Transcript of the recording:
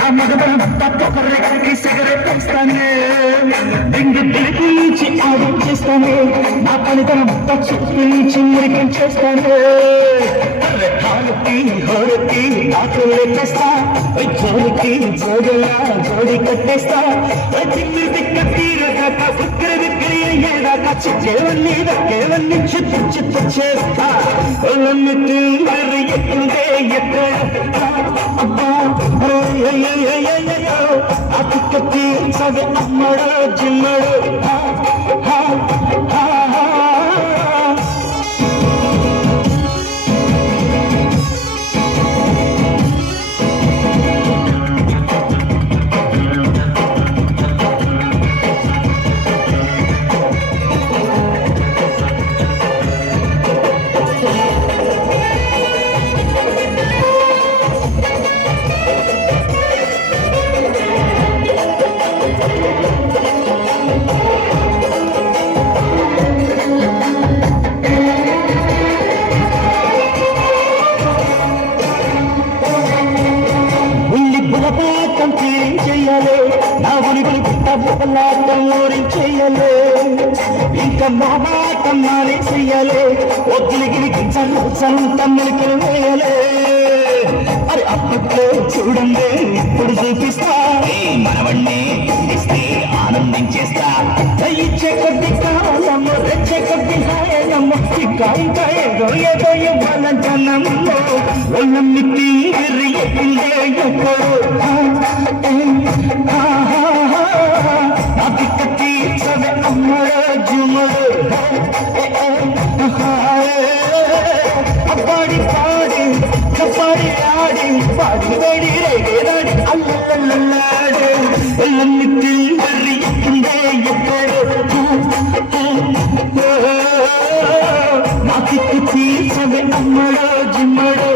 నా మగబలం తప్పొకరికి సిగరెట్ ఇస్తానే దింగి పిలిపించి ఆదం చేస్తానే నా పనితనం చూపించి మురికి చేస్తానే హాలకి హోరకి నాకు లెక్కేస్తా జోలికి జోడులా జోడి కట్టేస్తా తిమ్మిరి తిక్క తీరదాకా ఉక్కరి విక్కరి అయ్యేదాకా చిచ్చేవన్నీ దక్కేవన్నీ చిత్తు చిత్తు చేస్తా ఒళ్ళన్ని తిమ్మరి ఎక్కిందే ఎక్కడ అతికత్తి సగ అమ్మడు జిమ్మడు నా ఉనికిని పుట్టబులాటం ఊరించేయలే ఇంకా మామాటం మానేసేయలే ఒత్తిలిగిరి గించలు తమ్ముడికి వేయలే అరే అప్పట్లో చూడండి ఇప్పుడు చూపిస్తా మనవణ్ణి ఇస్తే ఆనందించేస్తా ఇచ్చే కొద్ది కాలము రెచ్చే కొద్ది హాయనము ఇంకా ఇంకా ఏదో ఏదో ఇవ్వాలంటనమ్మో ఒళ్ళన్ని తీరి ఎక్కిందే ఎక్కడో పాడి పాడి పాడి ఆడి పాడి వేడి రేగేదాడి అల్లల్లాడు ఒళ్ళన్ని తిందరి ఎక్కిందే ఎక్కడో నాకిక్కు తీర్చవే అమ్మడో జిమ్మడో